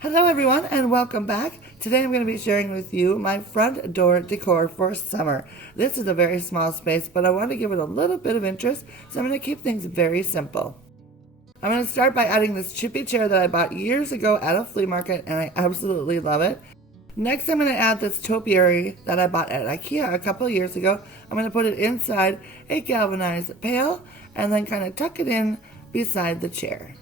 Hello everyone and welcome back. Today I'm going to be sharing with you my front door decor for summer. This is a very small space, but I want to give it a little bit of interest, so I'm going to keep things very simple. I'm going to start by adding this chippy chair that I bought years ago at a flea market and I absolutely love it. Next I'm going to add this topiary that I bought at IKEA a couple years ago. I'm going to put it inside a galvanized pail and then kind of tuck it in beside the chair.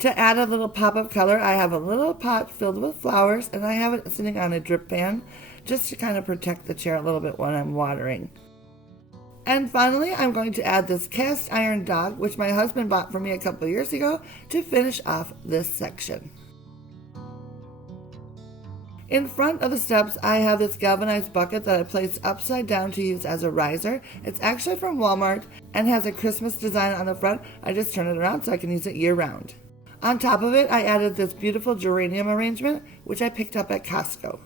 To add a little pop of color, I have a little pot filled with flowers and I have it sitting on a drip pan just to kind of protect the chair a little bit when I'm watering. And finally, I'm going to add this cast iron dog, which my husband bought for me a couple years ago, to finish off this section. In front of the steps, I have this galvanized bucket that I placed upside down to use as a riser. It's actually from Walmart and has a Christmas design on the front. I just turn it around so I can use it year round. On top of it, I added this beautiful geranium arrangement, which I picked up at Costco.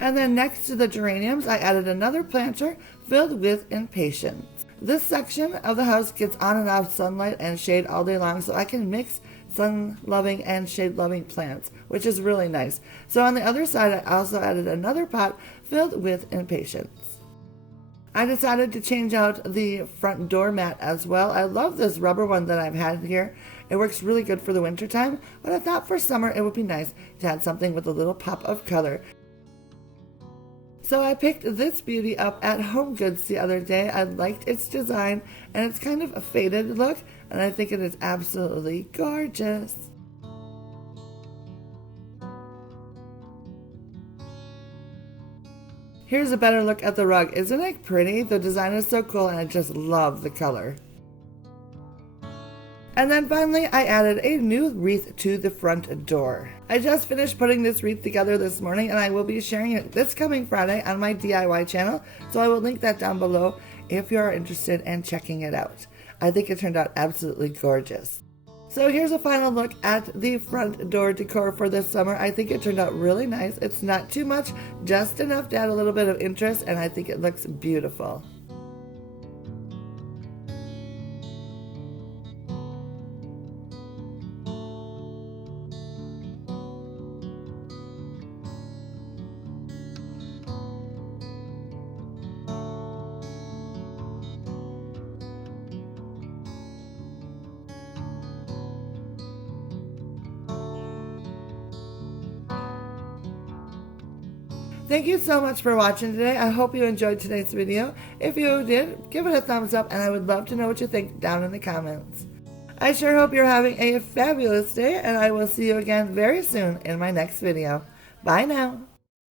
And then next to the geraniums, I added another planter filled with impatiens. This section of the house gets on and off sunlight and shade all day long, so I can mix sun-loving and shade-loving plants, which is really nice. So on the other side, I also added another pot filled with impatiens. I decided to change out the front door mat as well. I love this rubber one that I've had here. It works really good for the winter time, but I thought for summer it would be nice to add something with a little pop of color. So I picked this beauty up at Home Goods the other day. I liked its design and it's kind of a faded look, and I think it is absolutely gorgeous. Here's a better look at the rug. Isn't it pretty? The design is so cool and I just love the color. And then finally, I added a new wreath to the front door. I just finished putting this wreath together this morning and I will be sharing it this coming Friday on my DIY channel, so I will link that down below if you are interested in checking it out. I think it turned out absolutely gorgeous. So here's a final look at the front door decor for this summer. I think it turned out really nice. It's not too much, just enough to add a little bit of interest, and I think it looks beautiful. Thank you so much for watching today. I hope you enjoyed today's video. If you did, give it a thumbs up and I would love to know what you think down in the comments. I sure hope you're having a fabulous day and I will see you again very soon in my next video. Bye now.